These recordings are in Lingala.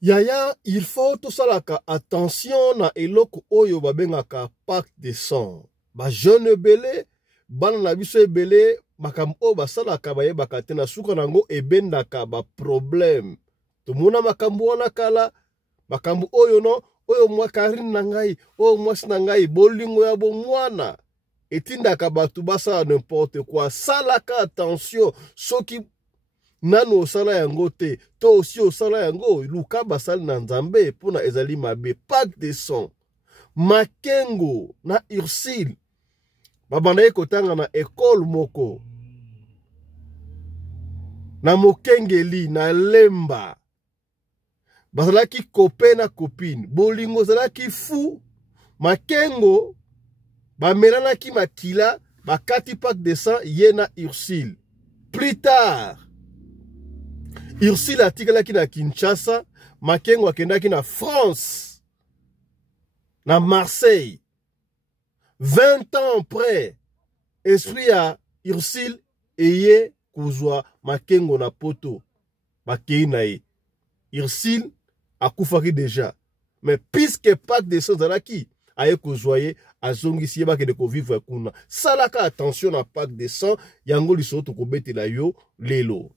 Yaya, il faut tout ça là attention na eloko oyo babengaka pacte de sang. Ba jeune belé, bana na biso ebele, makam o basalaka bayebaka te na suka nango ebendaka ba problème. Tomona makambo wana kala, makambo oyo no, oyo mwa karine na ngai, oyo mwasi na ngai, bolingo ya bomwana. Etindaka batu basala n'importe quoi. Salaka attention, soki nano osala yango te, to aussi osala yango, luka basali na nzambe, pona ezali mabe, pacte de sang. Makengo, na Ursule, babanda kotanga na école moko, na mokengeli, na lemba, bazalaki copain na copine, bolingo zalaki fou, Makengo, bamelanaki makila, bakati pacte de sang, ye na Ursule. Plus tard, Ursule atikalaki na Kinshasa, Makengo akendaki na France, na Marseille. 20 ans après, esprit à Ursule eye kozwa Makengo na poto. Bakei na ye. Ursule akufaki déjà. Mais puisque pacte de sang zalaki, aye kozwa ye, azongisi ye bakende kovivre kuna. Salaka attention na pacte de sang, yango liso tokobetela yo lelo.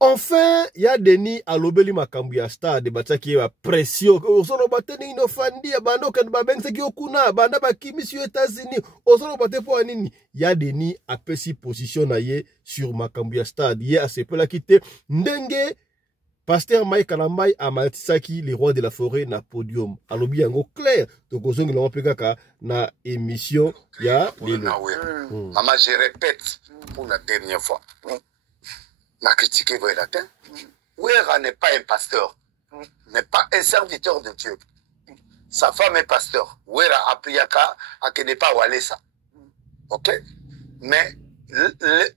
Enfin, il y a Denis alobeli makambu ya stade bataki wa pression. Osono bateni inofandi ya bando kan babense ki okuna banda bakimisi yo États-Unis. Osono bate po nini? Il y a Denis apesi position na ye sur makambu ya stade. Ye asepela kite ndenge Pasteur Mike Kalambai a matisaki les rois de la forêt na podium. Alobi yango clair. Tokozongi la mopeka na émission ya Maman, je répète pour la dernière fois. M'a critiqué Weratin. Wera n'est pas un pasteur, n'est pas un serviteur de Dieu. Sa femme est pasteur. Wera a prié à que n'est pas Walesa. Ok? Mais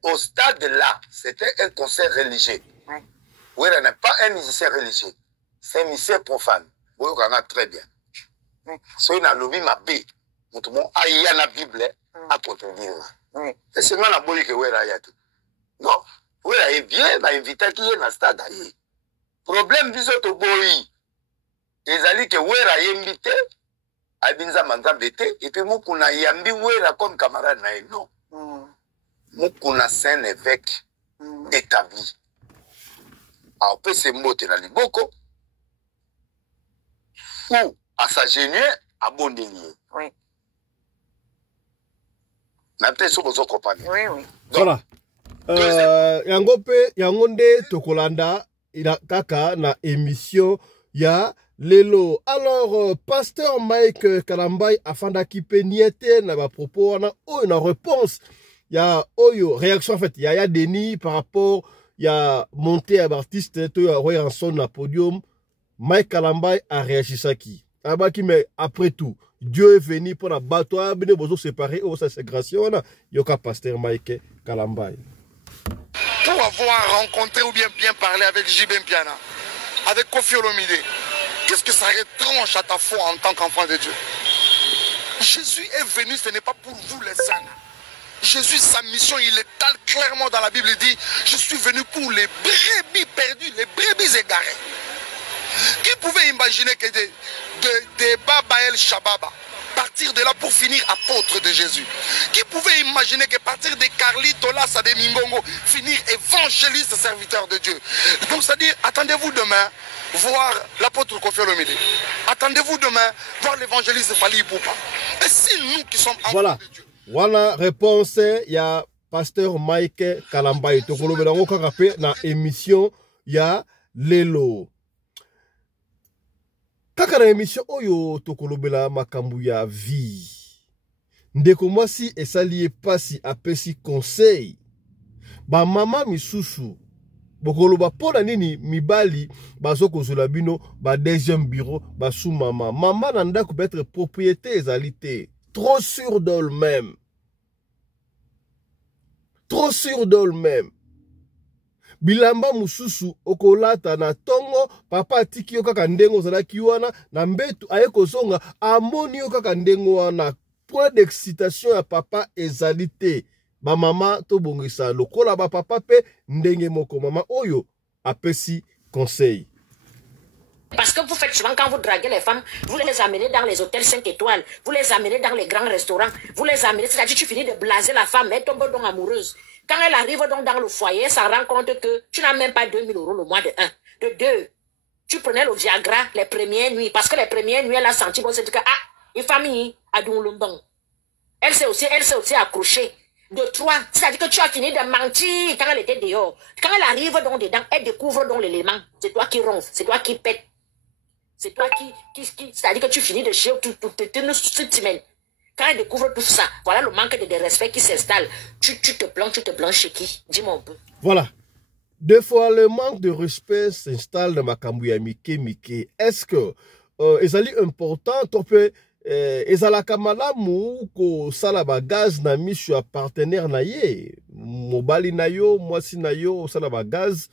au stade là, c'était un concert religieux. Wera n'est pas un musicien religieux. C'est un musicien profane. Vous voyez très bien. So il a lobby ma bé. Nous avons aïe la Bible à contredire. Et c'est moi la bolie que Wera y a tout. Non. Oui, il vient, il invite qui est dans le stade. Problème du autres boy. Ils allaient que Wera est invité, à Binza Manzambete, et puis Mukuna Yambi Wera comme camarade. Non. Mukuna c'est un évêque établi. Alors, peut se moter dans les bocaux, ou à sa génie, à bon délire. Oui. Mais peut-être que vous comprenez. Oui, oui. Voilà. Yango pe yangonde tokolanda ila kaka na émission ya lelo. Alors pasteur Mike Kalambai afandaki pe niete na ba propos na oyo na réponse ya oyo réaction en fait ya Denis par rapport ya montée à artiste to ya Royanson na podium. Mike Kalambai a réagi saki abaki, mais après tout Dieu est venu pour la bataille bene bozo séparer au sa ségrégation na yoka pasteur Mike Kalambai. Pour avoir rencontré ou bien parlé avec JB Mpiana, avec Kofi Olomide, qu'est-ce que ça retranche à ta foi en tant qu'enfant de Dieu? Jésus est venu, ce n'est pas pour vous les saints. Jésus, sa mission, il étale clairement dans la Bible, il dit, je suis venu pour les brebis perdues, les brebis égarées. Qui pouvait imaginer que des Baba El Shababa partir de là pour finir apôtre de Jésus? Qui pouvait imaginer que partir de Carlito Lassa de Mingongo finir évangéliste serviteur de Dieu? Donc c'est-à-dire, attendez-vous demain voir l'apôtre Kofi Olomide. Attendez-vous demain voir l'évangéliste Fali Poupa. Et si nous qui sommes voilà. De Dieu. Voilà réponse ya pasteur Mike Kalambai. Tokolobela ngo kaka pe na émission ya lelo. Kaka na émission oyo tokolobela makambu ya vie. Ndeko mwasi esali pasi apesi conseil. Ba mama misusu bokoloba pona nini mibali bazoko zulabino ba deuxième bureau ba sous mama. Mama na ndako peut être propriété ezalité. Trop sûr d'elle-même. Trop sûr d'elle-même. Bilamba mususu okolata na tongo papa atiki yo kaka ndengo zalaki wana na mbetu aye kozonga amoni yo kaka ndengo wana. Point d'excitation ya papa ezalité. Ba mama to bongisa lokola ba papa pe ndenge moko mama oyo apesi conseil. Parce que vous faites souvent, quand vous draguez les femmes, vous les amenez dans les hôtels 5 étoiles, vous les amenez dans les grands restaurants, vous les amenez, c'est-à-dire tu finis de blaser la femme, elle tombe donc amoureuse. Quand elle arrive donc dans le foyer, ça rend compte que tu n'as même pas 2000 € le mois de 1. De 2, tu prenais le Viagra les premières nuits, parce que les premières nuits, elle a senti, bon, c'est que, une famille a donc le bon. Elle s'est aussi accrochée. De 3, c'est-à-dire que tu as fini de mentir quand elle était dehors. Quand elle arrive donc dedans, elle découvre donc l'élément. C'est toi qui ronfle, c'est toi qui pète. C'est toi qui c'est-à-dire que tu finis de chier toute une semaine. Quand elle découvre tout ça, voilà le manque de respect qui s'installe. Tu te planches chez qui? Dis-moi un peu. Voilà. Deux fois, le manque de respect s'installe dans ma Kambouya Mike. Est-ce que c'est important, tu peux ezalaka malamu ko sala ba gaz na misu ya partenaire na ye mobali na yo mwasi na yo sala ba gaz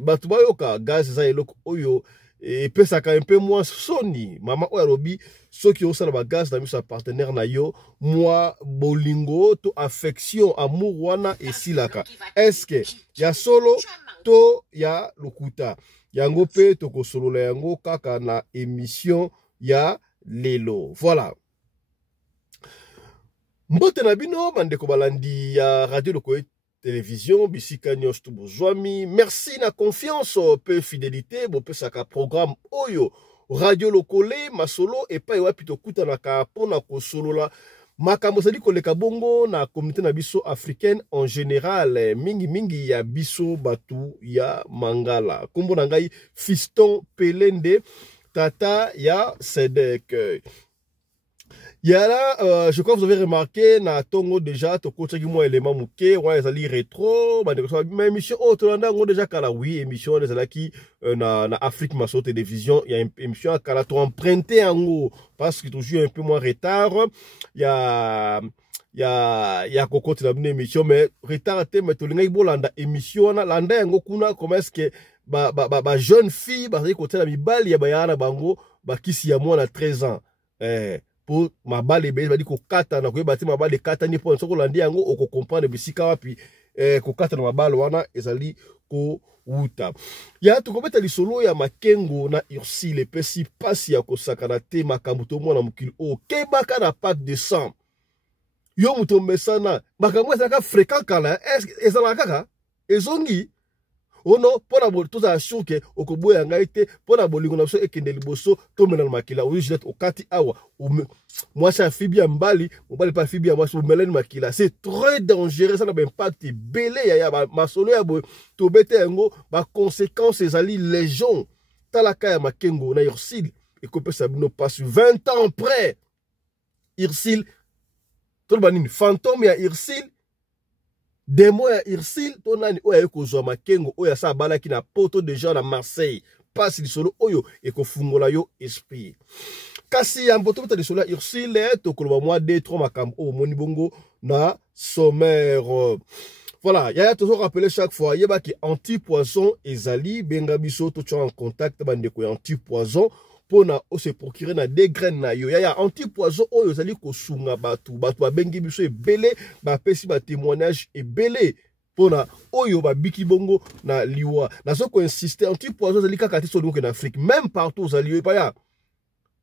batu bayoka gaz eza eloko oyo epesaka un peu moins soni mama oyo alobi soki osala ba gaz na misu ya partenaire na yo mwa bolingo to affection amour wana esilaka eske ya solo to ya lokuta yango pe tokosolola yango kaka na émission ya lelo. Voilà. Mbote na bino bandeko balandi ya radio Lokoye télévision bisika nyos tubozwami. Merci na confiance pe fidélité bo pe saka programme oyo radio Lokole masolo epa ewapi tokuta na ka pona kosolola makambo zali koleka bongo na communauté na biso africaine en général mingi ya biso batu ya mangala. Kombo na ngai Fiston Pelende Tata ya Sedek. Yala, je crois que vous avez remarqué, na tongo déjà, to kocha ki mo élément mouké, ouais, ezali rétro, ba de so mais émission autre ngo déjà kala oui, émission ezala ki na Afrique Maso télévision, il y a une émission kala to emprunté en haut parce que toujours un peu moins retard. Il y a cocotte la émission mais retard te mais to linga bolanda émission na landa ngo kuna comment est-ce que ba jeune fille ba côté la mibali ya bayana bango ba kisi ya mwana 13 ans pour mabale be ba di ko kata na ko bati mabale kata ni po soko landi yango oko comprendre bisika wapi ko kata na mabale wana ezali ko uta ya to kobeta lisolo ya makengo na Ursile pesi pasi ya kosakana te makambo to mwana mukili o kebaka na pas de sang yo mutombe sana makambo ezaka fréquent kala ezala kaka ezongi ono pona bo toza shuke okoboya ngai te pona bolingo na so ekende liboso to mena makila o Juliette okati awa moi ça fibia mbali mobali pa fibia moi so meleni makila c'est très dangereux ça na ba impact belé ya masolo ya bo to bete yango ba conséquences ezali légion talaka ya makengo na Ursile ekopesa bino passe 20 ans après Ursile to banini fantôme ya Ursile Demo ya Ursile, tonani oya ekozwa makengo oya sa balaki na poto de gens na Marseille. Passe lisolo oyo ekofungola yo esprit. Kasi ya mboto beta lisolo ya Ursile tokoloba mwa 2-3 makambo o moni bongo na sommaire. Voilà, yaya toujours rappeler chaque fois yeba ki anti-poison ezali benga biso to tu en contact bandeko ya anti-poison pona o se procurer na des graines na yo yaya anti-poison oyo zali kosunga batu babengi biso ebele ba pesi ba témoignage ebele pona oyo ba biki bongo na liwa na soko insister anti-poison zali kaka te so donc en Afrique même partout zali yo pa ya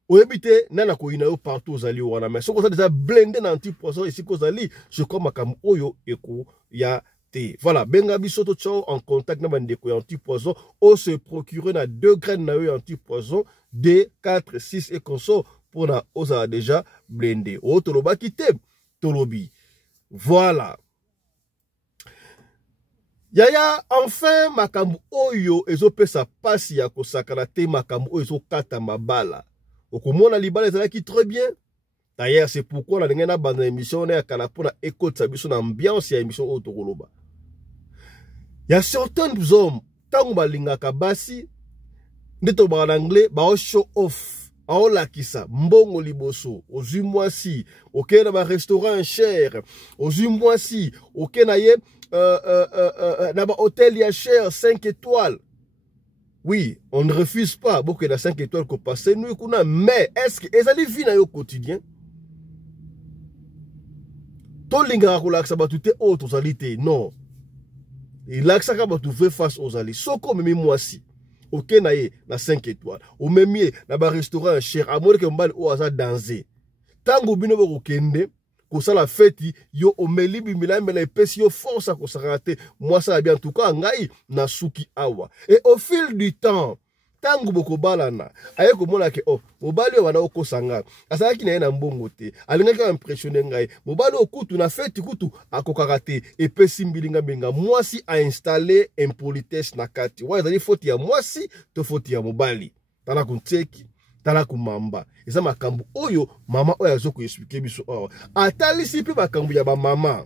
oyebite nana ko ina yo partout zali wana mais soko ça déjà blindé na anti-poison ici ko zali je crois makam oyo eko ya te. Voilà, benga biso to tchao en contact na bandeko ya anti-poison o se procurer na 2 graines na yo anti-poison D, 4, 6 et conso pour na osa déjà blindé. O toloba kite tolobi. Voilà. Yaya enfin makambu oyo ezopesa pasi ya kosakana te makambu oyo ezokata mabala. Okomona libala ezalaki très bien. D'ailleurs, c'est pourquoi la dernière bande d'émission na kala pona écoute sa biso na ambiance ya émission oyo tokoloba. Il y a certains hommes tango balingaka basi ndito ba en anglais ba show off aola kisa mbongo liboso ozui mwasi oke na ba restaurant cher ozui mwasi oke na ye na ba hôtel ya cher 5 étoiles. Oui, on ne refuse pas beaucoup de 5 étoiles qu'on passe nous kuna mais est-ce que ezali vie na yo quotidien to linga ko laksa batute autre ozali te non. Et là, ça va trouver face aux alliés. Soko mimi mwasi. Ok na ye na 5 étoiles. Ou même ye na ba restaurant cher. Amore ke mbali o aza danser. Tango bino boko kende. Kosa la fête yo omeli bimila mela epesi yo force à kosarate. Moi ça bien en tout cas ngai na suki awa. Et au fil du temps tangu boko balana aye komona ke oh mobali wana okosanga asaki na ye na mbongo te alingaki impressionner ngai mobali okutu na fête kutu akokaka te epesi mbilinga benga mwasi a installer impolitesse na kati wa ezali faute ya mwasi to faute ya mobali tala kunteki tala kumamba eza makambo oyo mama oyo azoko expliquer biso oh atalisi pe makambo ya ba mama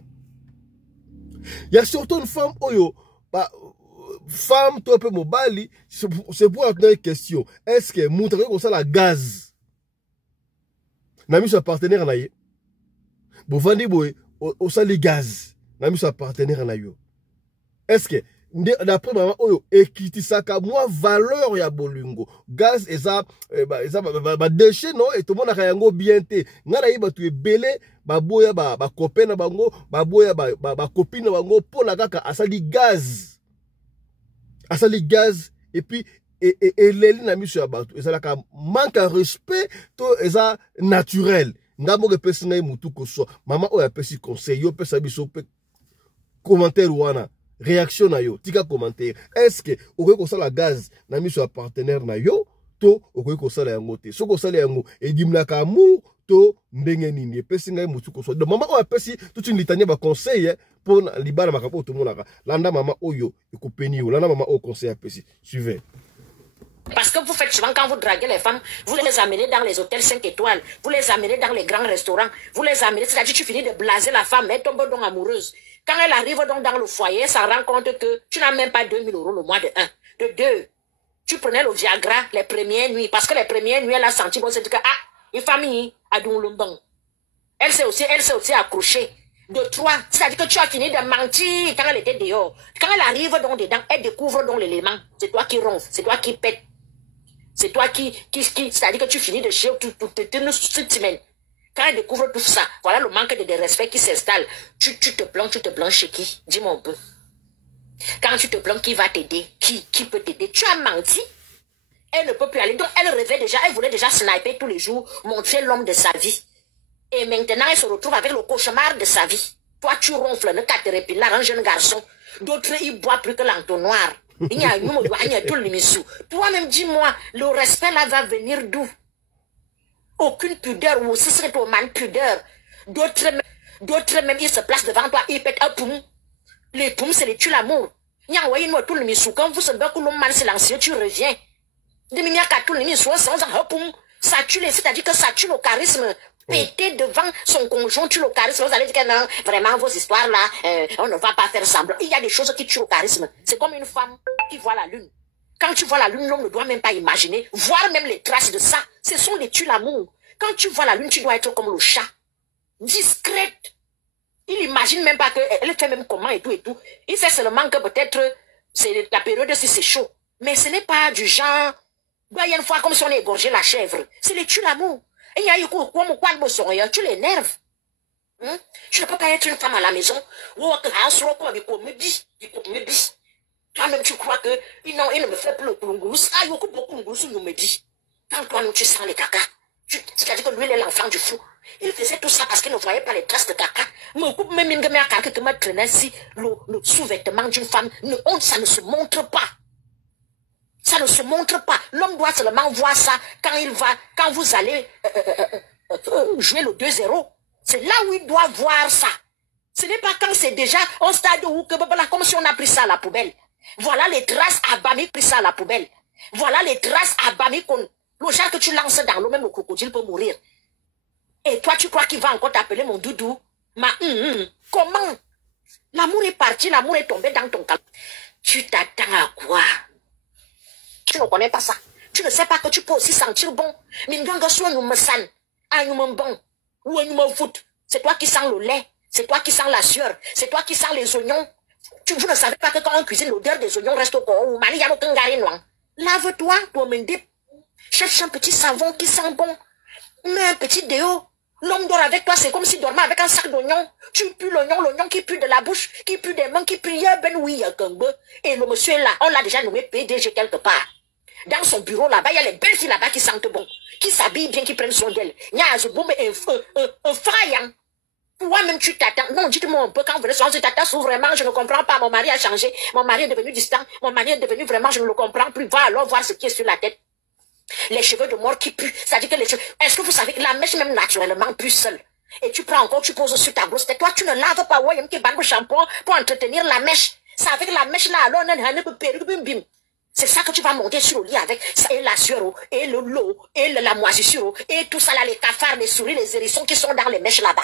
ya surtout une femme oyo ba femme toi peu mobali c'est pour avoir une question est-ce que montrer comme ça la gaz na mis sa partenaire na ye bo vandi boy au sali gaz na mis sa partenaire na yo est-ce que d'après maman oyo ekitisaka moi valeur ya bolingo gaz eza ba déchet non et tout le monde a yango bien te ngana yiba tu ebele baboya ba copain na bango baboya ba copine na bango pour la kaka asali gaz et puis et na miso ya bato ezala ka manque de respect to eza naturel ngamo ke pesi na mutu ko so mama oya pesi conseil yo pesa biso pe commentaire wana réaction na yo tika commentaire est-ce que okoki kosala gaz na miso ya partenaire na yo to okoki kosala yango te soko sala yango edimlaka amour to ndenge nini epesi ngai mutu ko so de mama oya pesi toute une litanie ba conseil pour libala makapo to monaka landa mama oyo ekopeni yo landa mama o conseil apesi suivez. Parce que vous faites souvent, quand vous draguez les femmes, vous les amenez dans les hôtels 5 étoiles, vous les amenez dans les grands restaurants, vous les amenez, c'est-à-dire tu finis de blaser la femme, elle tombe donc amoureuse. Quand elle arrive donc dans le foyer, elle s'en rend compte que tu n'as même pas 2000 € le mois de 1. De 2, tu prenais le Viagra les premières nuits, parce que les premières nuits, elle a senti, bon, c'est que, une famille a donc le bon. Elle s'est aussi accrochée. De 3, c'est-à-dire que tu as fini de mentir quand elle était dehors. Quand elle arrive donc dedans, elle découvre donc l'élément. C'est toi qui ronfle, c'est toi qui pète. C'est toi qui c'est-à-dire que tu finis de chier toute une semaine. Quand elle découvre tout ça, voilà le manque de respect qui s'installe. Tu te plains chez qui? Dis-moi un peu. Quand tu te plains, qui va t'aider? Qui peut t'aider? Tu as menti. Elle ne peut plus aller. Donc elle rêvait déjà, elle voulait déjà sniper tous les jours, montrer l'homme de sa vie. Et maintenant, elle se retrouve avec le cauchemar de sa vie. Toi, tu ronfles, ne caterpillar, là, un jeune garçon. D'autres, ils boivent plus que l'entonnoir. Toi-même, dis-moi, le respect là va venir d'où? Aucune pudeur, ou ce serait au man pudeur. D'autres même, ils se placent devant toi, ils pètent un poum. Les poums, c'est les tues l'amour. Quand vous se battre, l'homme man silencieux, tu reviens. Ça tue les, c'est-à-dire que ça tue le charisme. Péter devant son conjoint, tue le charisme. Vous allez dire que non, vraiment, vos histoires là, on ne va pas faire semblant. Il y a des choses qui tuent le charisme. C'est comme une femme qui voit la lune. Quand tu vois la lune, l'homme ne doit même pas imaginer, voir même les traces de ça. Ce sont les tues l'amour. Quand tu vois la lune, tu dois être comme le chat. Discrète. Il imagine même pas qu'elle fait même comment et tout et tout. Il sait seulement que peut-être c'est la période si c'est chaud. Mais ce n'est pas du genre, il y a une fois comme si on égorgeait la chèvre. C'est les tues l'amour. Et il y a eu quoi, tu l'énerves. Tu ne peux pas être une femme à la maison. Toi-même, tu crois que il ne me fait plus le kulungulus. Ah, il y a beaucoup de kulungulus, nous me dit. Quand toi, tu sens les caca. C'est-à-dire que lui, il est l'enfant du fou. Il faisait tout ça parce qu'il ne voyait pas les traces de caca. Mais même une caca que m'a traîné si le sous-vêtement d'une femme, ça ne se montre pas. Ça ne se montre pas. L'homme doit seulement voir ça quand vous allez jouer le 2-0. C'est là où il doit voir ça. Ce n'est pas quand c'est déjà au stade où, comme si on a pris ça à la poubelle. Voilà les traces abâmées pris ça à la poubelle. Voilà les traces abâmées le genre que tu lances dans l'eau, même le crocodile peut mourir. Et toi, tu crois qu'il va encore t'appeler mon doudou? Comment? L'amour est parti, l'amour est tombé dans ton calme. Tu t'attends à quoi? Tu ne connais pas ça. Tu ne sais pas que tu peux aussi sentir bon. C'est toi qui sens le lait. C'est toi qui sens la sueur. C'est toi qui sens les oignons. Vous ne savez pas que quand on cuisine, l'odeur des oignons reste au corps. Lave-toi, toi, Mendip. Cherche un petit savon qui sent bon. Mets un petit déo. L'homme dort avec toi, c'est comme s'il dormait avec un sac d'oignons. Tu pues l'oignon qui pue de la bouche, qui pue des mains, qui pue ben oui, et le monsieur est là, on l'a déjà nommé PDG quelque part. Dans son bureau là-bas, il y a les belles filles là-bas qui sentent bon, qui s'habillent bien, qui prennent soin d'elles. Il y a un faillant. Toi-même, tu t'attends. Non, dites-moi un peu, quand vous venez sur tu t'attends vraiment, je ne comprends pas. Mon mari a changé. Mon mari est devenu distant. Mon mari est devenu vraiment, je ne le comprends plus. Va alors voir ce qui est sur la tête. Les cheveux de mort qui puent. Ça dit que les cheveux. Est-ce que vous savez que la mèche, même naturellement, pue seule? Et tu prends encore, tu poses sur ta brosse tête. Toi, tu ne laves pas, ouais, qui banque shampoing pour entretenir la mèche. Ça avec la mèche là, alors, c'est ça que tu vas monter sur le lit avec. Ça, et la sueur, et le lot, et la moisissure, et tout ça là, les cafards, les souris, les hérissons qui sont dans les mèches là-bas.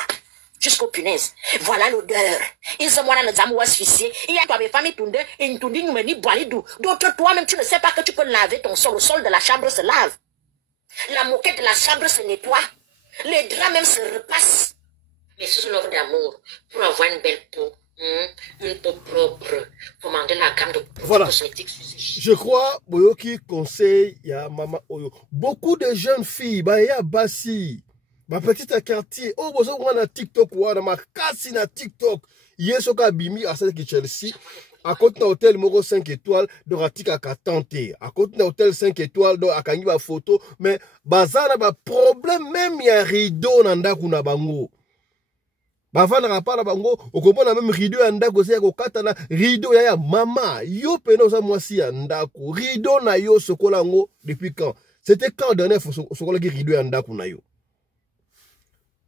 Jusqu'aux punaises. Voilà l'odeur. Ils sont morts dans les amours asphyxiés. Il y a des familles tunde, et une tunde, nous meni boalidou. D'autres, toi-même, tu ne sais pas que tu peux laver ton sol. Le sol de la chambre se lave. La moquette de la chambre se nettoie. Les draps même se repassent. Mais sous l'offre d'amour, pour avoir une belle peau, une peau propre, commander la gamme de voilà. Cosmétiques. Je crois, Boyoki conseille, il y a Maman Oyo. Beaucoup de jeunes filles, bah, il y a Bassi. Ma petite quartier, oh, vous avez un TikTok, ou ma casse na TikTok. Hier, ce qu'a bimi à cette Chelsea, à côté d'un hôtel Moro 5 étoiles, de Ratika à tenter. À côté d'un hôtel 5 étoiles, de Akangiba photo, mais, bazana, ba problème, même, il y a rideau, nanda, kuna bango. Bavana rapala bango, okopona même rideau, nanda, kose ya kokatana, rideau, ya mama, yo peno sa mwasi ya ndako, rideau na yo, sokolango, depuis quand? C'était quand dernier fois, sokola ki rideau ya ndako na yo?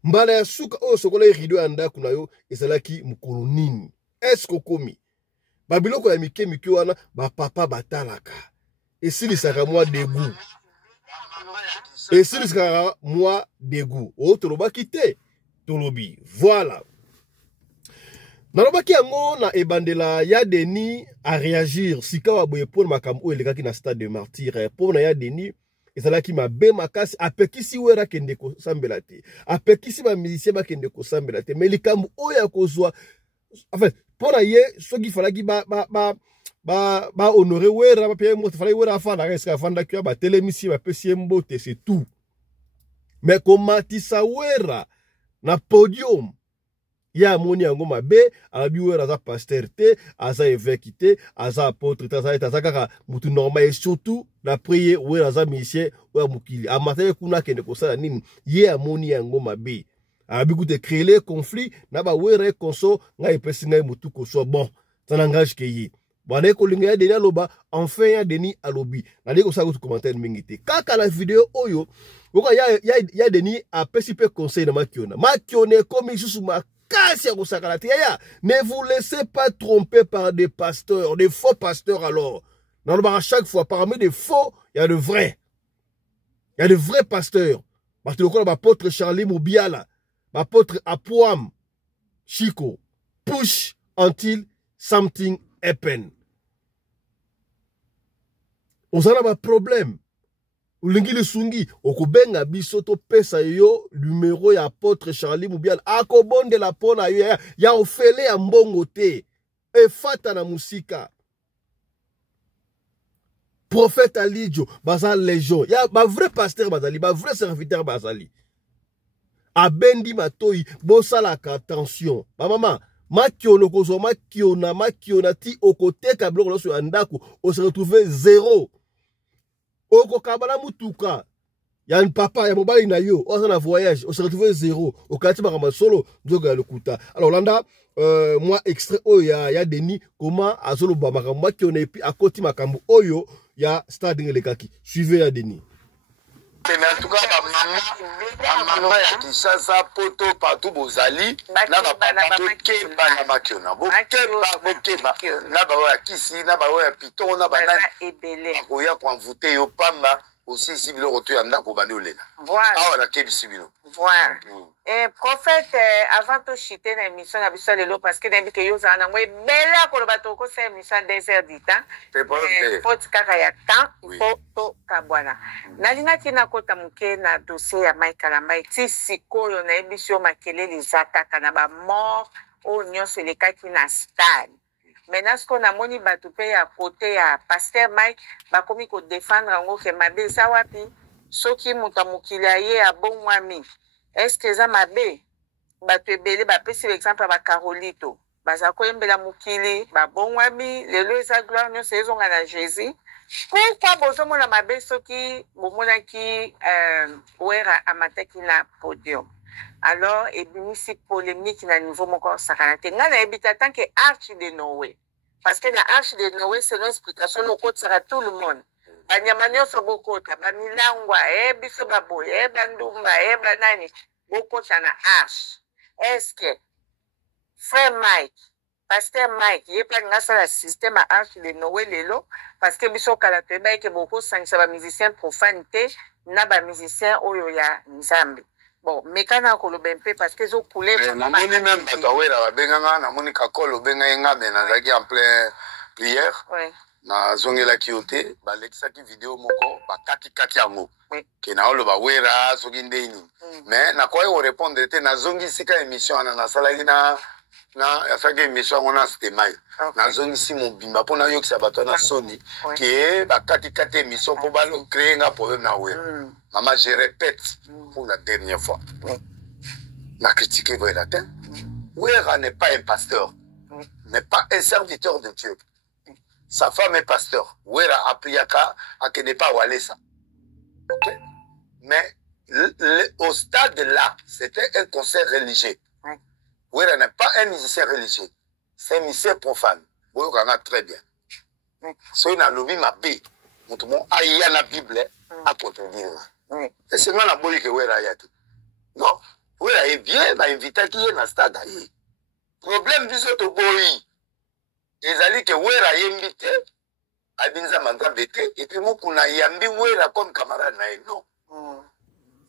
Mbala ya suka o sokola rideau ya ndako na yo ezalaki mukolo nini esko komi babiloko ya mike wana ba papa batalaka esilisaka mwa dégoût esilisaka mwa dégoût o tolobaki te tolobi voilà nalobaki yango na ebandela ya Denis à réagir sika wa boye pour makambo elekaki na stade de martyr pour na ya Denis ezalaki mabe makasi apekisi wera kende ko sambela te apekisi ba musicien ba kende ko sambela te mais likambo oya kozwa en fait pour ye soki falaki ba honorer wera ba payer moto falaki wera afanda reska afanda ki ba telemisi ba pesi mbote c'est tout mais komatisa wera na podium ya moni yango mabe alabi wera za pasteur te aza évêque te aza apôtre te aza kaka mutu normal et surtout na prier wera za musicien wa mukili amataye kuna kende kosala nini ye amoni yango mabe alabi kute créer conflit na ba wera konso nga epesi ngai mutu koso bon ça n'engage que ye bwana kolinga ya Denis aloba enfin ya Denis alobi na ndeko sa ko commentaire mingi te kaka la vidéo oyo oka ya Denis a pesi pe conseil na makiona komi susu ne vous laissez pas tromper par des pasteurs, des faux pasteurs alors. À chaque fois, parmi des faux, il y a de vrais. Il y a de vrais pasteurs. Parce que l'apôtre Charlie Moubiala, l'apôtre Apuam, Chico, push until something happen. On a un problème. Ulingi lusungi okubenga bisoto pesa yo numéro ya apôtre Charlie Moubiala akobonde la pona yo ya ofele ya mbongo te efata na musika prophète Alijo baza légion ya ba vrai pasteur bazali ba vrai serviteur bazali abendi matoi bosalaka attention ba mama makiono kozo makiona ti okoteka bloko loso ya ndako on se retrouver zéro. Oko kabala mutuka ya un papa ya mobali na yo on na voyage on se retrouve zéro au kati bakama solo nzoga le kuta alors landa moi extrait oyo ya Denis comment azolo ba makambo ki on et puis akoti makambo oyo ya stade ngelekaki suivez ya Denis. Mais en tout cas maman ya Kinshasa poto partout bozali na ba na makiona bokeba na ba ya kisi na ba ya piton na ba na ebele oya kwa mvute yo pamba aussi si bilo roto ya ndako bandi olela voilà ah on a kebi sibilo voilà et prophète avant to chiter na émission na biso lelo parce que na bike yo za na ngwe bela ko bato ko sa émission des heures du temps faut kaka ya temps faut to kabwana nalinga kina kota muke na dossier ya Mike Kalambai ti sikoyo na émission makelele zakaka na ba mort o nyonso lekaki na stade. Maintenant, ce qu'on a moni batoupe à côté à pasteur Mike, bah comme il faut défendre en gros que ma bé ça wapi, ce qui mutamukilaye à bon wami. Est-ce que ça ma bé, bah tu belé bah c'est l'exemple à Carolito, baza koyembela mokili babongwami lelo eza gloire nyonso ezonga na Jésus. Pourquoi bozomona mabe soki bomonaki wera amataki na podium? Alors ebimisi polémique na niveau moko sakana te. Nga na ebita tant que Arche de Noé. Parce que la Arche de Noé c'est l'explication no kotsa tout le monde. Banyama nyonso bokota, bamilangwa, biso baboye, bandumba, banani, bokota na Arche. Est-ce que frère Mike, pasteur Mike, il pas le système à Arche de Noé lelo parce que biso kala te ba ke beaucoup sangisa ba musicien profanité na ba musicien oyo ya nzambe. Bon, mais quand on a le parce que zo coulé na moni même batawera ba benganga na moni kakolo benga nga mais na zaki en plein prière. Oui. Na zongela kiote ba lekisaki vidéo moko ba kati yango. Ke na olo ba wera soki ndeni. Mais na kwa yo répondre te na zongi sika émission na salaki na yasaki émission on a c'était mal. Na zongi si mon bimba pona yo kisa bato na soni ke ba kati émission pour ba créer un problème na wera. Maman, je répète pour la dernière fois. M'a critiqué Weratin. Wera n'est pas un pasteur, n'est pas un serviteur de Dieu. Sa femme est pasteur. Wera a prié à que ne pas aller ça. Okay? Mais au stade là, c'était un concert religieux. Wera n'est pas un musicien religieux, c'est un musicien profane. Vous regardez très bien. Si on a lobby ma paix, nous avons la Bible à contredire. Et c'est moi la bonne que Wera y a tout. Non, Wera est bien, va inviter qui est dans le stade. Problème du autre boy. Ils allaient que Wera y invité, à Binza Mangabete, et puis moi qu'on a yambi Wera comme camarade. Non.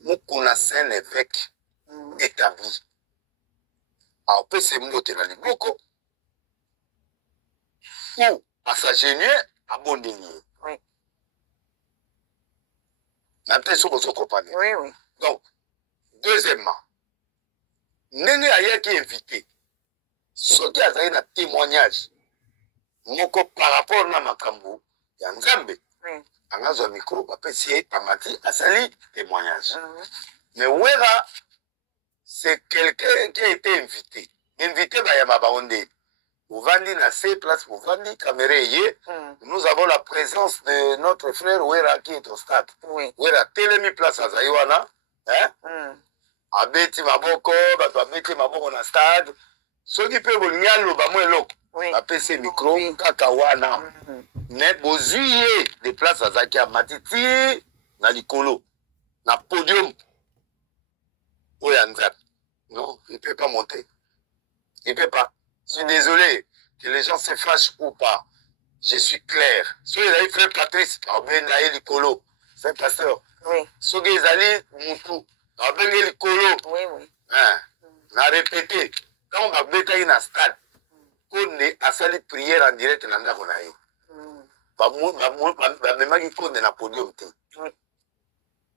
Moi qu'on a c'est un évêque établi. Alors, peut c'est mots dans les bocaux. Ou à sa génie, à bon délire. Oui, oui. Donc, deuxièmement, Nene Aya qui est invité, ce qui a un témoignage, par rapport à Makambo, il y a un Zambé. On a un micro, on peut essayer Tamati à sali témoignage. Mais Wera, c'est quelqu'un qui a été invité. Invité par Yama Baonde. Vous vendez dans ces places, vous vendez Caméré. Nous avons la présence de notre frère Wera qui est au stade. Wera, telemi place à Zaïwana. Abeti Maboko, Abeti Maboko dans le stade. Ceux qui peuvent venir à l'eau, après ces micros, Kakawana. Mais vous avez des places à Zakia Matiti, dans l'Ikolo, dans le podium. Non, il ne peut pas monter. Il ne peut pas. Je suis désolé que les gens se fâchent ou pas. Je suis clair. Si vous avez fait Patrice, c'est un pasteur. Oui. Si vous avez Moutou, oui, oui. On a répété. Quand on va mettre dans un stade, on est à salir prière en direct dans la journée.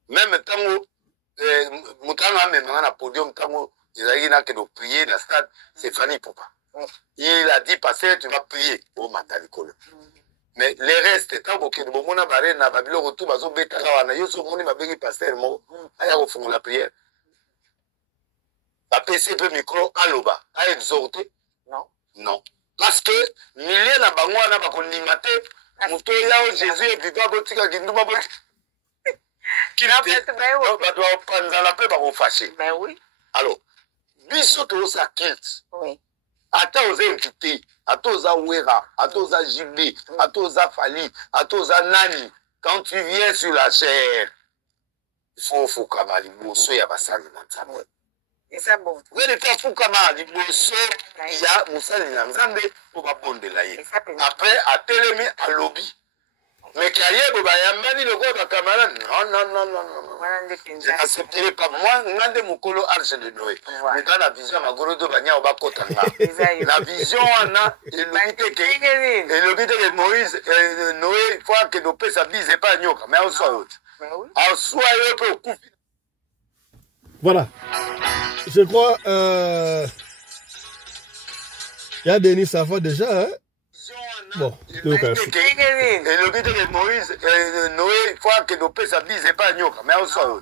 Même tant Moutanga même dans le podium, tant il a que de prier dans le stade, c'est Fanny Poupa. Il a dit, passer, tu vas prier au Matalikolo. Mais les restes, tant que de bon barré, n'a pas le retour, bazo beta kawana, yo so moni mabegi pasteur mo, aya au fond la prière. La PCP micro à l'oba, à exhorter. Non. Non. Parce que milliers na bangwa na bakonimate, muto yao Jésus et vivant botika ginduma botika. Qui n'a pas doit prendre dans la paix par fâché. Ben oui. Alors, biso to sa kilt. Oui. Attends aux invités, attends aux Wera, attends aux JB, attends aux Fali, attends aux Nani. Quand tu viens sur la chair, il faut kamali bosso ya basali nanzambe. Et ça bon. Oui, les temps faut kamali bosso ya musali nanzambe pour ba bonde la ye. Après à Télémi à lobby. Mais Kaye Bobayamani le quoi ba camarade. Non. Je n'accepterai pas. Moi, ngande mukolo Arche de Noé. Mais dans la vision, ma gorodo banya oba kotanga. La vision, on a, et le but de Moïse, Noé, il faut que nos pères s'abusent pas nyoka. Mais en soi, voilà. Je crois, il y a Denis Safo déjà, hein? Bon, et le but de Moïse, Noé, il faut que nos pères s'abusent pas nyoka. Mais en soi,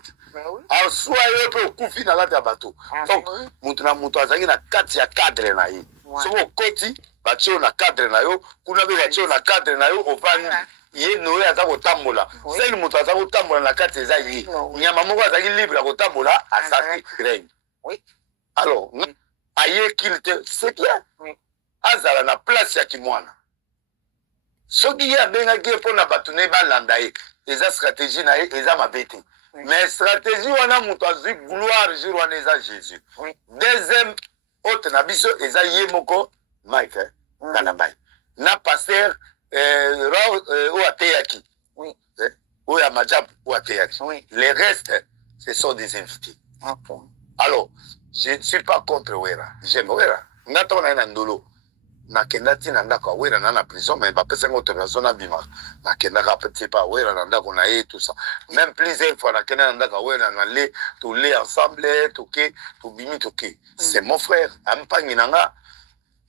en soi, il peut couper dans la bateau. Donc, Moutouna Moutoazaki na 4 cadre na yi. Somo koti, batio na cadre na yo, kuna be batio na cadre na yo, ovani. Ye noé aza kotambola. Sel moto aza kotambola na kati eza ye. Nyama moko azaki libre kotambola asaki graine. Alors, aye kilte, c'est bien. Azala na place ya kimwana. Soki ye abengaki mpona bato ne balanda ye, eza stratégie na ye, eza mabete. Mais stratégie wana moto azwi gloire jour wana eza Jésus. Deuxième autre na biso eza ye moko Mike Kalambai. Na pasteur ou ateyaki. Ou ya majab ou ateyaki. Les restes, ce sont des invités. Alors, je ne suis pas contre Wera. J'aime Wera. Ngato na ina ndolo. Nakenda tina ndako Wera na prison, mais ba pesa autorisation na bima. Nakenda ka petit pas Wera na ndako na ye tout ça. Même plusieurs fois nakenda na ndako Wera na le tout les ensemble tout bimi tout ke. C'est mon frère. Ampangi nanga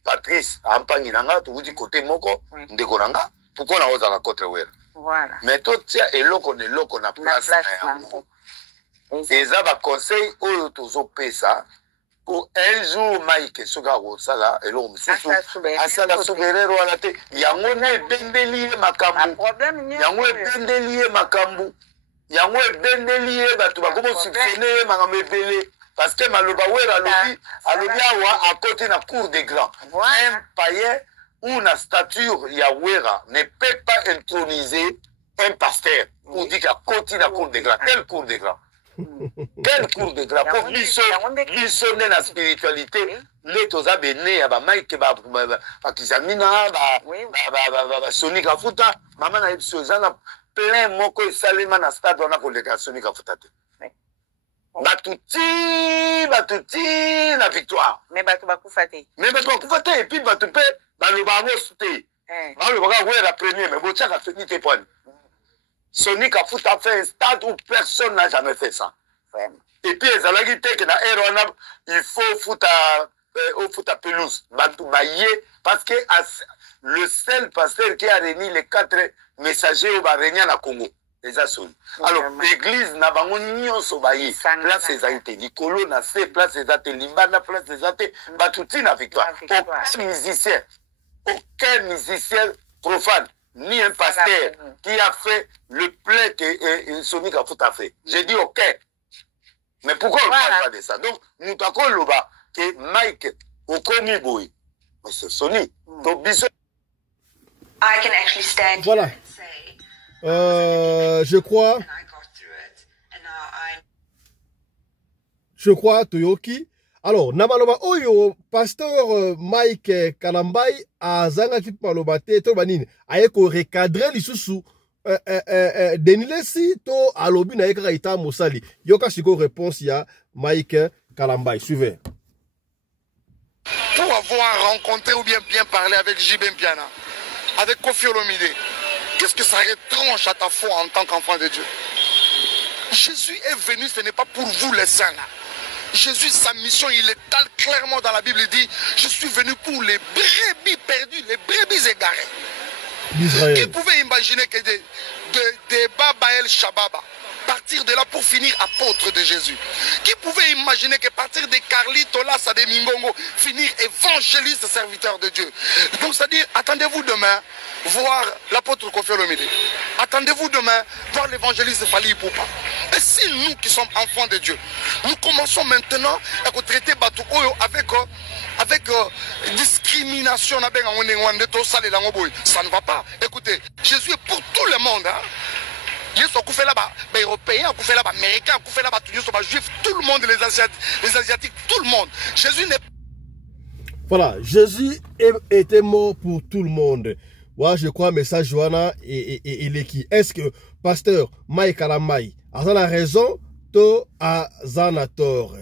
Patrice, ampangi nanga tout dit côté moko ndeko nanga. Pourquoi na oza contre Wera? Voilà. Mais tout tia eloko ne loko na place. Eza ba conseil oyo tozo pesa pour un jour Mike soka sala elo msusu asala soberero ala te yango ne bendeli makambu yango bendeli makambu yango bendeli batu bakomo soupçonner makambu ebele parce que maloba Wera alobi awa à côté na cour des grands un païen ou une stature ya Wera ne peut pas introniser un pasteur pour dire qu'à côté na cour des grands quelle cour des grands. Quel cours de grâce pour missionner la spiritualité les toza bene ya ba Mike ba kizamina ba Sonic Afuta maman na ebsozana plein moko salema na stade on a pour les Sonic Afuta te batuti la victoire mais batu bakufa te et puis batu pe ba lo ba ngosute ba lo ba la première mais bocha ka fini te point. Sonic Afuta a fait un stade où personne n'a jamais fait ça. Et puis, il faut foutre à pelouse. Parce que le seul pasteur qui a réuni les 4 messagers au Barrénia na Congo. Alors, l'église n'a pas de place des aïtés. Nicolo n'a pas place des aïtés. Limba n'a pas place des aïtés. Batouti n'a victoire. Aucun musicien profane. Ni un pasteur qui a fait le plein que Sonic Afuta a fait. J'ai dit ok. Mais pourquoi on ne parle pas de ça? Donc, nous avons loba que Mike Okomi Boy. Mais c'est Sonic. Voilà. Je crois, Toyoki. Alors, namaloba oyo pasteur Mike Kalambai azanga ki maloba te to banini ayeko recadrer lisusu denilesi to alobi na yeka ita mosali yoka siko réponse ya Mike Kalambai. Suivez. Pour avoir rencontré ou bien parlé avec JB Mpiana, avec Kofi Olomide, qu'est-ce que ça retranche à ta foi en tant qu'enfant de Dieu? Jésus est venu, ce n'est pas pour vous les saints là. Jésus, sa mission, il étale clairement dans la Bible. Il dit, je suis venu pour les brebis perdues, les brebis égarées. Qui pouvait imaginer que des Baba El Shababa partir de là pour finir apôtre de Jésus? Qui pouvait imaginer que partir de Carlito Lassa de Mingongo finir évangéliste serviteur de Dieu? Donc c'est-à-dire, attendez-vous demain voir l'apôtre Kofi Olomide. Attendez-vous demain voir l'évangéliste Fali Poupa. Et si nous qui sommes enfants de Dieu, nous commençons maintenant à traiter Batou Oyo avec discrimination, ça ne va pas. Écoutez, Jésus est pour tout le monde. Jésus a fait là-bas, les Européens, a fait là-bas, les Américains, a fait là-bas, les Juifs, tout le monde, les Asiatiques, tout le monde. Jésus n'est pas. Voilà, Jésus était mort pour tout le monde. Ouais, je crois, message Johanna et l'équipe. Est-ce que pasteur Mike Kalambai a la raison, to a zana tort?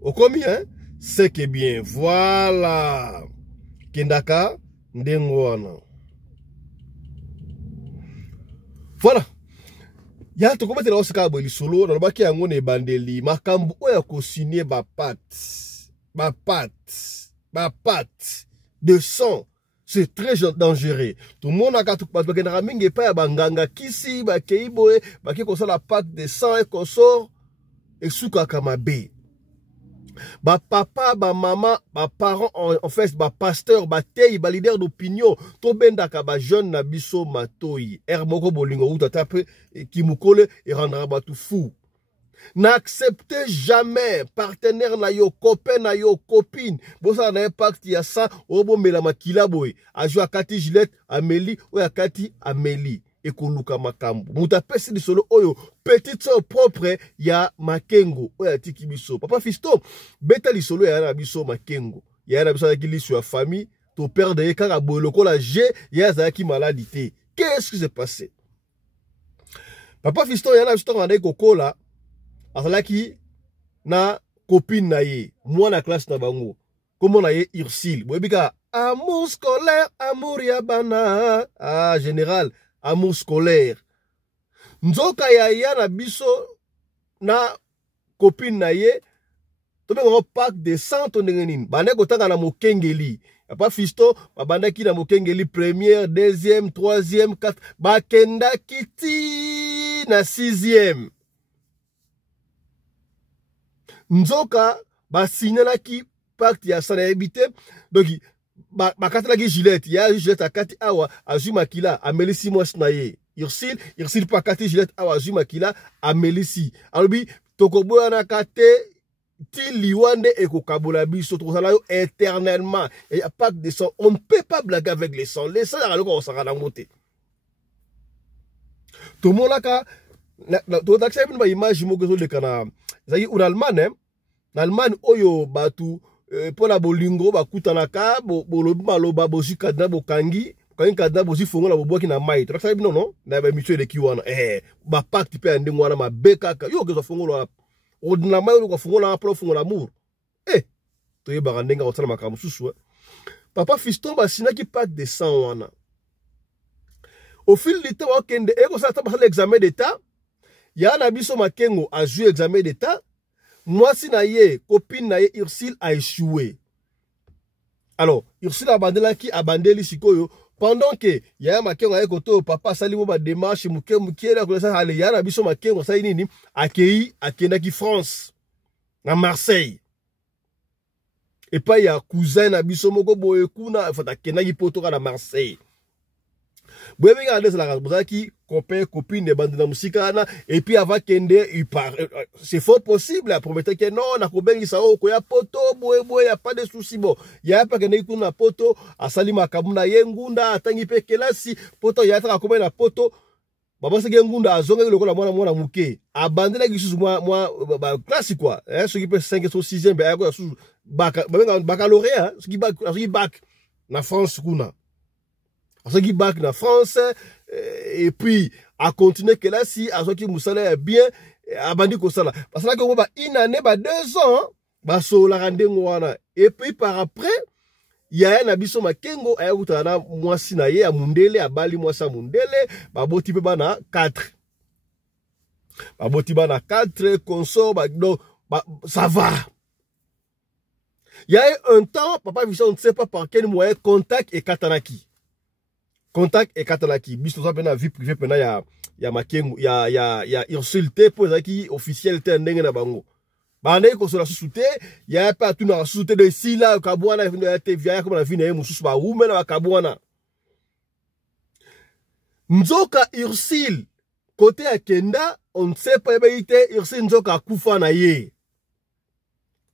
Au combien, c'est que bien. Voilà. Kindaka, ndengwana. Voilà. Ya to komete na osika bo lisolo na baki yango ne bandeli makambu oya ko signer ba patte de sang. C'est très dangereux. Tout le monde a qu'à tout passer. Parce que n'a mingi pas ya banganga kisi ba keiboe ba ki ko la pâte de sang et qu'on sort et souka kamabe. Ba papa, ba maman, ba parents, en fait, ba pasteur, ba tei, ba leader d'opinion, to bendaka ba jeune na biso matoi. Moko bolingo ou tatape, qui mukole, et rendra ba tout fou. N'acceptez jamais partenaire na yo, copain na yo, copine. Bon, ça n'a impact, il y a ça, au bon, mais la makila boy. A joué à Kati Gillette, Amélie, ou à Kati Amélie. Et koluka makambo. Mouta pesi di solo oyo, petite soeur propre, ya makengo, oya tiki biso. Papa Fisto, beta li solo ya na biso makengo. Ya na biso ya ki sur la famille, ton père de kaka boyoloko la G, ya zaki maladité. Qu'est-ce qui s'est passé? Papa Fisto, ya na biso tanga kokola, azalaki na copine na ye, moi na classe na bango. Comment na ye Ursile? Boyebika, amour scolaire, amour yabana. Ah, général. Amour scolaire. Nzoka ya na biso na copine na ye. Tobe ngo pack de 100 tonengenin. Bane kotanga na mokengeli. Papa Fisto, babandaki na mokengeli première, deuxième, troisième, quatre. Bakenda kiti na sixième. Nzoka basignalaki pacte ya sana ebité. Donc bakatelaki Gillette, ya Gillette akati awa azwi makila amelisi mwasi na ye. Ursile pa kati Gillette awa azwi makila amelisi. Alobi tokoboya na kate ti liwande ekokabola biso tozala yo éternellement. Il y a pas de sang, on ne peut pas blaguer avec les sangs. Les sangs aloko osaka na ngote. To monaka to taxer ba image mo gozo le kana. Zaki en Allemagne, en Allemagne oyo batu pour la bolingo bakutanaka bolobi maloba bosi kadna bokangi kangi kadna bosi fongo la boboki na mai to sabi non na ba mission de kiwana ba pacte pe ande ngwana mabeka ka yo kezo fongo la odina mai ko fongo la pro fongo l'amour to yeba ndenga otala makamu susu papa Fiston ba sinaki pacte de 100 wana au fil du temps okende eko sa ta ba l'examen d'état ya na biso makengo a joué examen d'état. Moi, si na ye, copine na ye, Ursile a échoué. Alors, Ursile a abandonné qui abandonné sikoyo. Pendant que ya makengo a koto papa sali mo ba démarche muke la connaissance ale ya na biso makengo sa nini accueilli akenda ki France na Marseille. Et pas ya cousin na biso moko boye kuna fata kenda ki poto na Marseille. Boye binga ande la bozaki copain copine de bande na musika na et puis avant kende il part c'est fort possible la promettait que non na kobengi sa o ko ya poto boye ya pas de souci bon ya pa kende kuna poto asali makamu na yengunda atangi pe kelasi poto ya tra ko na poto baba se ngunda azonga lokola mwana muke abandona kisusu moi classique quoi ce qui peut 5 ou 6e ba ko su baccalauréat ce qui bac na France kuna ce qui bac na France et puis à continuer que là si à ce qui musala bien abandi ko sala parce que ko ba une année ba 2 ans ba so la rande ngwana et puis par après ya na biso makengo ayakuta na mwasi na ye ya mundele abali mwasa mundele baboti pe bana 4 baboti bana 4 consort ba donc ça va. Il y a un temps papa Vincent on ne sait pas par quel moyen contact et katanaki. Contact et katalaki biso ça pena vie privée pena ya makengo ya Ursule te pour zaki officiel te ndenge na bango bande ko so la susute ya pa tu na susute de sila kabwana ya te via comme la vie na mususu ba wume na kabwana nzoka Ursule côté ya kenda on ne sait pas ite Ursule nzoka akufa na ye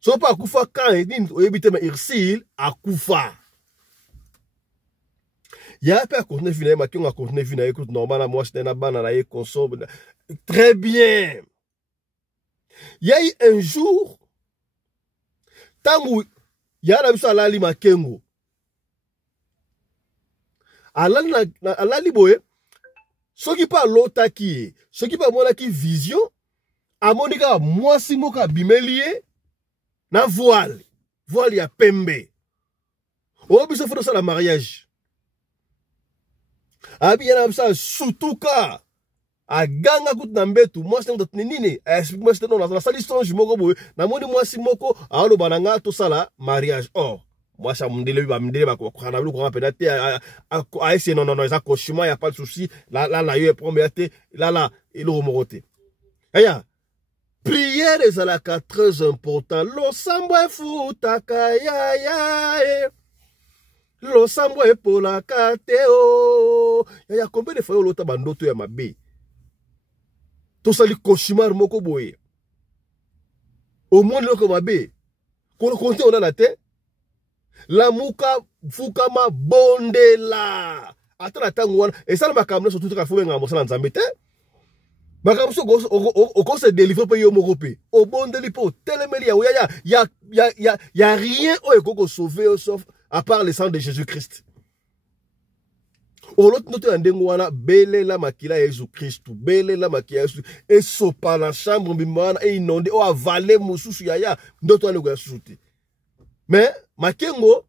so pa akufa quand ni oyebite ma Ursule akufa. Il y a pas continuer vina ma qui on a continué vina écoute normal moi c'était na bana na consomme très bien. Il y a eu un jour tangu ya na biso alali makengo alali boye soki pa lota ki soki pa mona ki vision amonika mwasi moka bimelie na voile ya pembe o biso foto ça la mariage. Abi yana bisa sutuka aganga kutu na mbetu mwasi ndo nini explique moi c'était non la salle songe moko boye na moni mwasi moko alo bananga to sala mariage mwasi amundele ba mundele ba ko kana lu ko pena te a essayer non ça cauchemar y a pas de souci là yo premier te là il le morote aya prière ezalaka très important. Losambo efutaka ya losambo epolaka te o. Ya combien de fois olota bandoto ya mabe. Tosali cauchemar moko boye. Au monde loko mabe. Kono konte on a te. La muka fukama bondela. Atala tangu wana. Et ça le makamne surtout ka fume ngamo sala nzambe te. Makamne so go se délivrer pe yo moko pe. O bondeli po telemeli ya rien o ekoko sauver sauf à part le sang de Jésus-Christ. O l'autre note en wana bele la makila Jésus-Christ, bele la makila Jésus et sopa la chambre bimana et inondé o avaler mususu ya ndoto ane go susuti. Mais makengo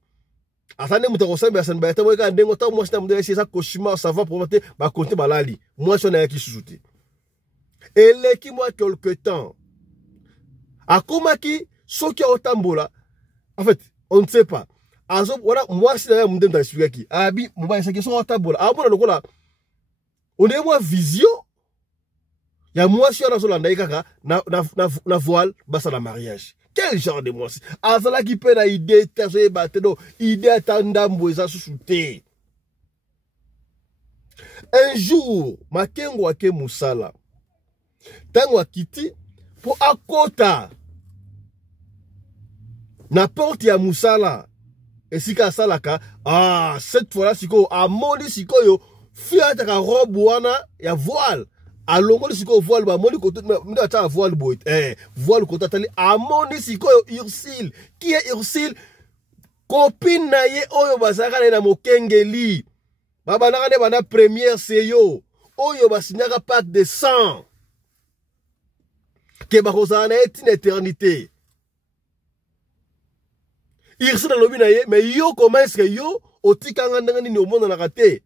atane mutako sambe asan ba tamo ka ndengo ta mwasi na mudele ça koshima ça va provoquer ba compter balali moi so na yaki susuti. Et leki moi quelque temps akomaki soki otambola en fait on ne sait pas azo voilà moi si na mudele ta expliquer ki abi mba ça qui so otambola abona lokola on est moi vision ya moi si on a solanda kaka na voile basa la mariage. Quel genre de moi? Azala qui peut na idée terre bateno idée atandambo eza susute. Un jour makengo ake musala tango akiti po akota na porte ya musala esika salaka cette fois là siko amoni sikoyo fiata ka robe wana ya voile alongoli siko voile ba moni koto munda ta voile boy voile koto tali amoni siko Ursule qui est Ursule copine na ye oyo basaka na mokengeli baba na ne bana première seyo oyo basinyaka pacte de sang ke bakozana une éternité. Ursule lobi na ye mais yo comment est-ce que yo otikanga ndanga ni omona na kate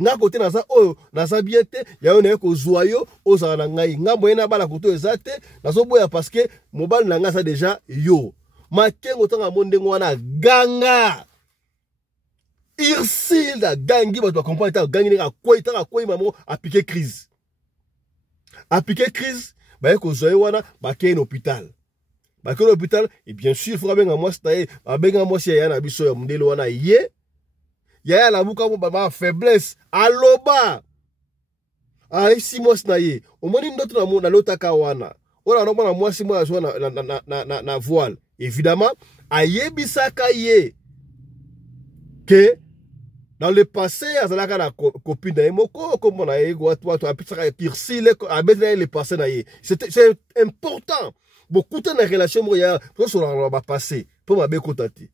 nga kote naza oyo naza bien te ya yo na ko zoyo ozala na ngai ngambo ena bala koto ezate nazo boya parce que mobile na nga ça déjà yo makengo tanga mondengo wana ganga Ursule da gangi ba to comprendre ta gangi nga koi mamo a piqué crise ba ko zoyo wana ba ke na hôpital ba ke na hôpital et bien sûr faut benga moi staye ba benga moi si ya na biso ya mundelo wana ye ya la muka mo ba faiblesse aloba ai si mos na ye omoni ndoto na mo na lotaka wana ora no mona mwasi mo azo na voile évidemment ayebisaka ye que dans le passé azalaka na copine na ye moko comme na ye watu apitsaka Ursule abetela le passé na ye c'est important beaucoup de relations mo ya so na ba passé pour ma be kotati.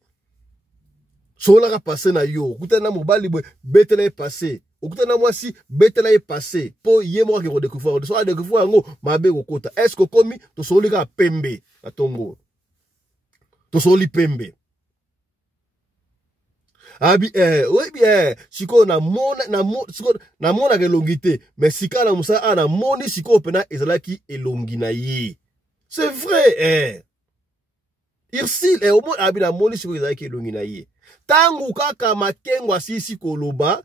Sola ka passé na yo, okuta na mobali betela e passé. Okuta na mwasi betela e passé. Po ye mo ke redécouvrir. So a découvrir ngo mabe okota. Est-ce que komi to soli ka pembe na tongo. To soli pembe. Abi oui bien, siko na mona ke longité, mais sika na musa na moni siko pena ezalaki elongi na ye. C'est vrai Ursule au moins abi na moni siko ezalaki elongi na ye. Tangu kaka makengo asisi koloba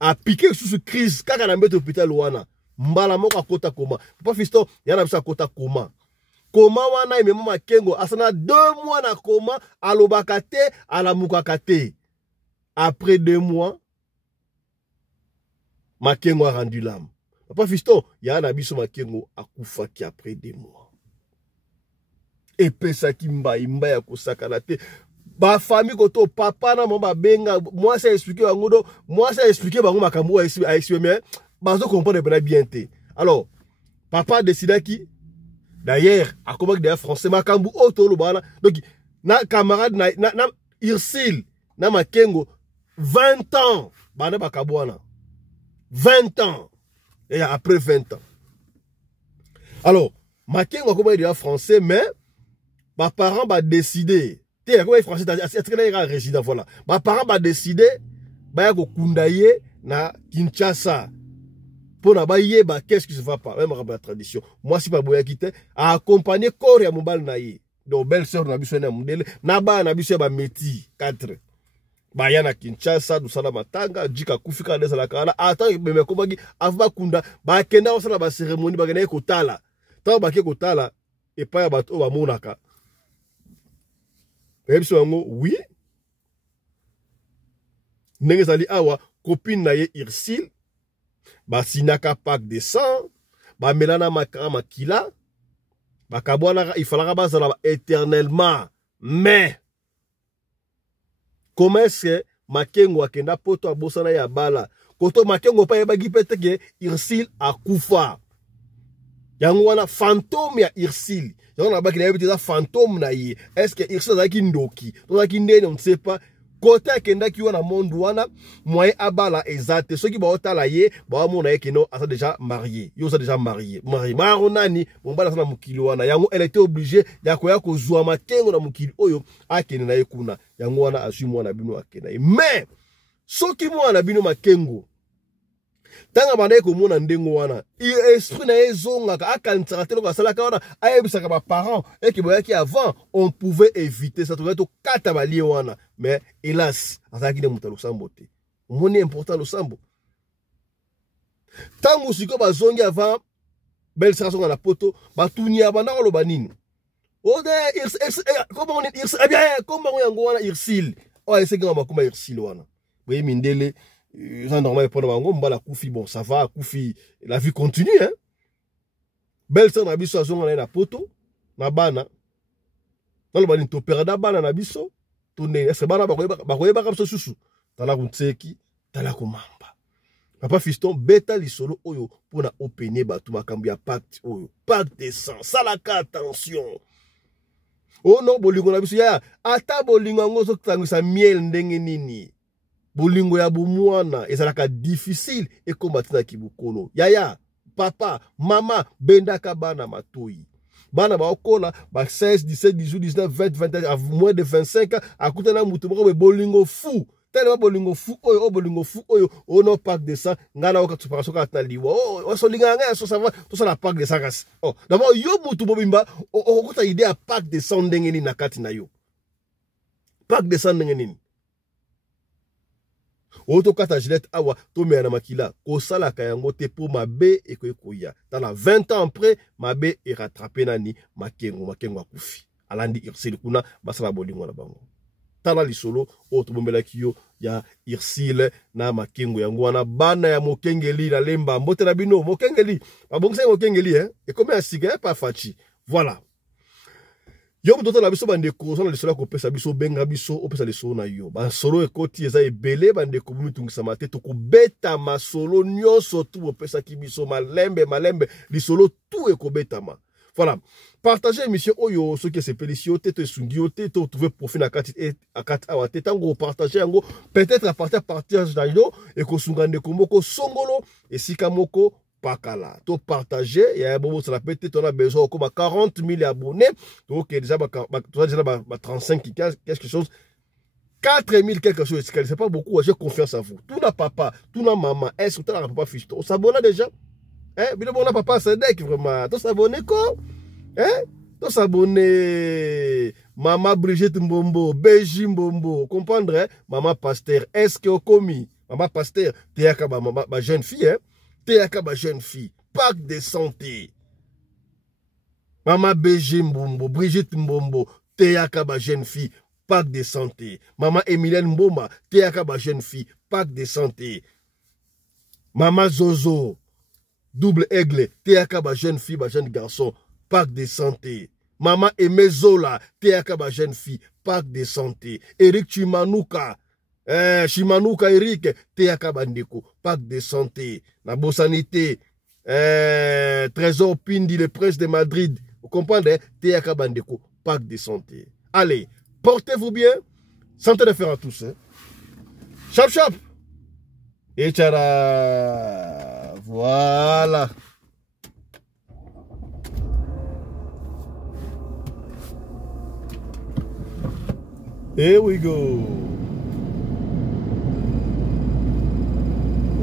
a piqué sous crise kaka na mbeto hôpital wana mbala moko akota koma papa fiston yana bisa kota koma wana imemo makengo asana 2 mois na koma alobaka te alamukaka te. Après 2 mois makengo a rendu l'âme. Papa fiston yana biso makengo akufaki après 2 mois epesaki mba ya kosakana te. Ba famille koto papa na mama benga moi ça expliquer bango moi ça expliquer bango makambo a mais bazo comprendre bien te. Alors papa décida qui d'ailleurs à comment d'ailleurs français makambo otolo bana donc na camarade na Ursule na makengo 20 ans bana bakabwana 20 ans et après 20 ans. Alors makengo comment d'ailleurs français mais ba parents ba décider comment français est résident voilà. Mes parents ont décidé de kundaye na Kinshasa pour na baye ba qu'est-ce qui se va pas même la tradition. Moi si pas boya quitter à accompagner corps ya mobile na ye. Donc belle sœur na biso na mundele na ba na biso ba meti 4. Ba ya na Kinshasa du sala matanga jika kufika ndeza la kala ata me komaki ava kunda ba kenda osala ba cérémonie ba gena ko tala. tant baki kotala et pas ya bato ba monaka oui ndenge ezali awa copine na ye Ursule basinaka pacte de sang bamelana makila bakabwanaka ifalaka bazala éternellement mais comment est-ce que Makengo akenda poto abosana ya bala koto Makengo pa yebagi pete ke Ursule akufa yango wana fantôme ya Ursule yango na baki na yebite za fantôme na ye est-ce que Ursule azaki ndoki tozaki ndene on ne sait pas côté akenda ki wana monde wana moyen abala exact ceux qui ba otala ye ba mona ye keno asa déjà marié yo sa déjà marié maronani bombala sana mukili wana yango elle était obligée ya koya ko zwa Makengo na mukili oyo akene na ye kuna yango wana asui mwana bino akena mais soki mwana bino Makengo tanga bana ko mona ndengo wana esprit na ezonga akansaka telo kasalaka wana ayebisaka ba parents et que boyaki avant on pouvait éviter ça to kata balie wana mais hélas azaki ne mutalo sambo te moni important lo sambo tango siko bazongi avant belle sera na poto batunia bana ko loba nini ode comment on est bien comment on yango wana Ursule o esenga makuma Ursule wana boye mindele ça normal pour bango mbala kufi bon ça va kufi la vie continue hein belle sœur na biso azonga na poto na bana dans bani to perda bana na biso to ne est bana bakoyeba ka biso susu tala kuntseki tala komamba papa fiston beta lisolo oyo pona opene batu makambi ya pacte oyo pacte de sang salaka attention oh non bolingo na biso ya ata bolingo ngo zo tangisa miel ndenge nini bolingo ya bomwana ezalaka difficile et combattre kibukolo yaya papa mama bendaka bana matoi bana ba okola ba 16 17 18 19 20 21 à moins de 25 ans akutana mutu moko bolingo fou tellement bolingo fou oyo ono pack de ça ngana okatupaka soka na liwa oh so linga nga so ça va to ça la pack de ça gas oh d'abord yo mutu bobimba okuta idée à pack de ça ndenge ni nakati na yo pack de ça ndenge nini Oto kata Gillette awa to me na makila ko sala kayango te po mabe ekoya tala 20 ans après mabe e rattrapé nani Makengo akufi alandi Ursule kuna basala bolingo na bango tala lisolo oto bombela kiyo ya Ursule na Makengo yango wana bana ya Mokengeli na lemba mbote na bino Mokengeli babongisa Mokengeli e comme un cigare pas fachi voilà yo mtoto la biso bande ko sona lisolo ko pesa biso benga biso opesa lisolo na yo ba solo ekoti eza ebele bande ko mitungisa mate to ko beta masolo nyonso tu opesa ki biso malembe lisolo tout ekobeta ma voilà partager émission oyo ce qui se pélicio te sundio te to trouver profil na kati akata awate tango partager yango peut-être à partir d'ayo et ko sungande ko moko songolo et sikamoko pakala to partager ya bobo ça peut-être on a besoin comme 40 000 abonnés donc déjà 35 quelque chose 4 000 quelque chose c'est pas beaucoup j'ai confiance en vous tout na papa tout na maman est-ce que tu as papa fiche on s'abonne déjà hein bien bon papa c'est deck vraiment to s'abonner quoi hein to s'abonner maman Brigitte Mbombo Beji Mbombo comprendre hein? Maman Pasteur est-ce que commis maman Pasteur t'es à ma jeune fille hein Théaka ba jeune fille, pacte de santé. Maman Beji Mbombo, Brigitte Mbombo, Théaka ba jeune fille, pacte de santé. Maman Emilienne Mboma, Théaka ba jeune fille, pacte de santé. Maman Zozo, double aigle, Théaka ba jeune fille, ba jeune garçon, pacte de santé. Maman Emezola, Théaka ba jeune fille, pacte de santé. Eric Chimanouka, Chimanouka Eric, Théaka bandeko, pacte de santé. La Bossanité, Trésor Pindi, le prince de Madrid. Vous comprenez? Théaka bandeko, pacte de santé. Allez, portez-vous bien. Santé de faire à tous. Hein. Chap chap. Et tchara. Voilà. Here we go.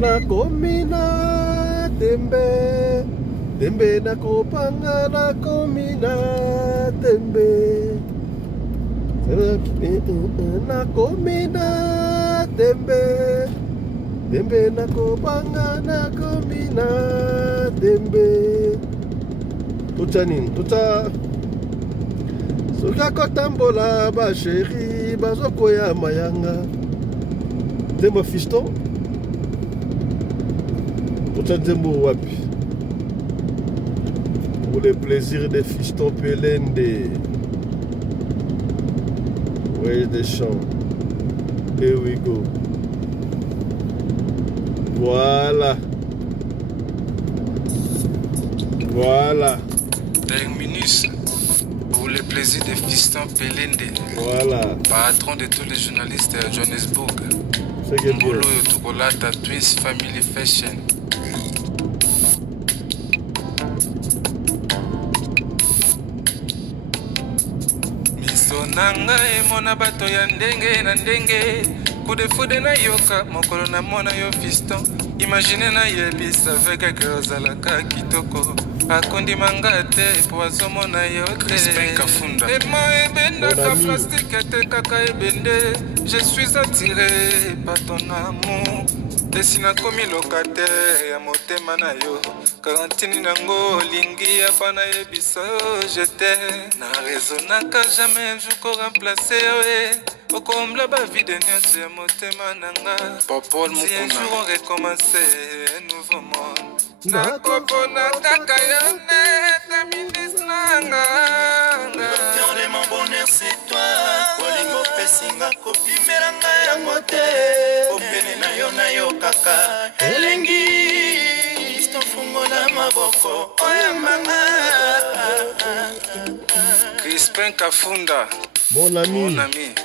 Nakomina tembe, tembe nakopanga nakomina tembe. Nakomina tembe, tembe nakopanga nakomina tembe. Tota nini? Tota soka kotambola ba chéri bazokoya mayanga. Tembo fiston? Tota tembo wapi? Pour le plaisir des fistons Pelende. Oui, des chants. Here we go. Voilà. Voilà. Terminus. Pour le plaisir des fistons Pelende. Voilà. Patron de tous les journalistes à Johannesburg. C'est que bien. Mbolo Tukolata Twins Family Fashion. Nanga emona bato ya ndenge na ndenge kudefude na yoka mokolo na mona yo fiston imagine na yebisa veka ke ozalaka kitoko akondi manga te po azomona yo te ema ebendaka plastique te kaka ebende je suis attiré par ton amour desina komi locataire ya motema na yo karantini nango lingi ya bana yebisa je t'aime na raisonnaka jamais un jour ko remplacer we okombla ba vie nyonso ya motema nanga popol mukuna si un jour on recommence un nouveau monde nakopona kaka yo nete minis nanga l'auteur de mon bonheur c'est toi olingo pesinga kopimelanga yango te opene na yo kaka elengi stofungola maboko oyambanga Crispin Kafunda Mon ami. Mon ami.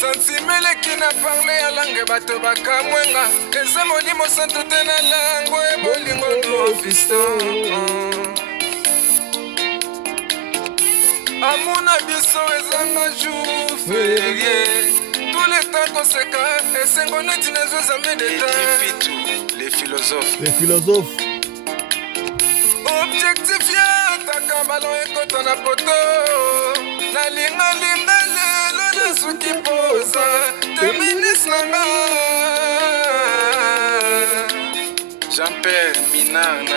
Santimele qui n'a parlé à langue bato bakamwenga eza molimo santo te na lango e bolingo no fiston amona biso ezanga jour férié tous les temps koseka esengo neti nazozambe d'état les philosophes objectif ya taka balon ekota na poto nalingalinga lelo nasuki poza terminis nanga Jean-Pierre Minard na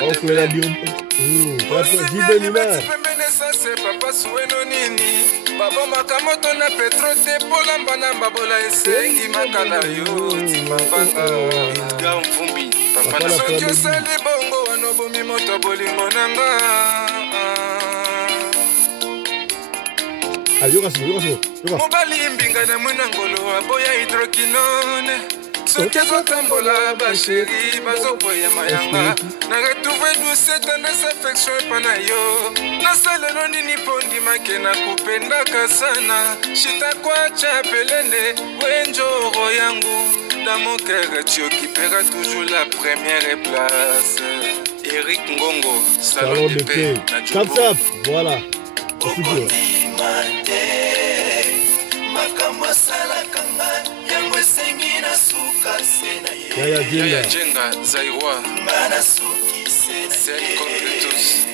pembene sase papa suweno nini babomaka moto na petro te polamba na mbabola esengi makala yo timabanga Edgar Mvumbi papa na soki osali bongo wanobomi moto bolingo nanga mobali mbinga na mwina ngolo aboya hydroquinone soki azotambola basheri bazoboya mayanga na retrouve douce tendresse affection epa na yo nasalelo nini mpo ndimake na kupendaka sana shitakwacha pelende wenjoro yangu dans mon cœur tu occuperas toujours la première place Eric Ngongo salon de paix Tap tap voilà makambo asalaka nga yango esengi na suka se na ye Yaya Jenga Zairwa nga na suki se na ye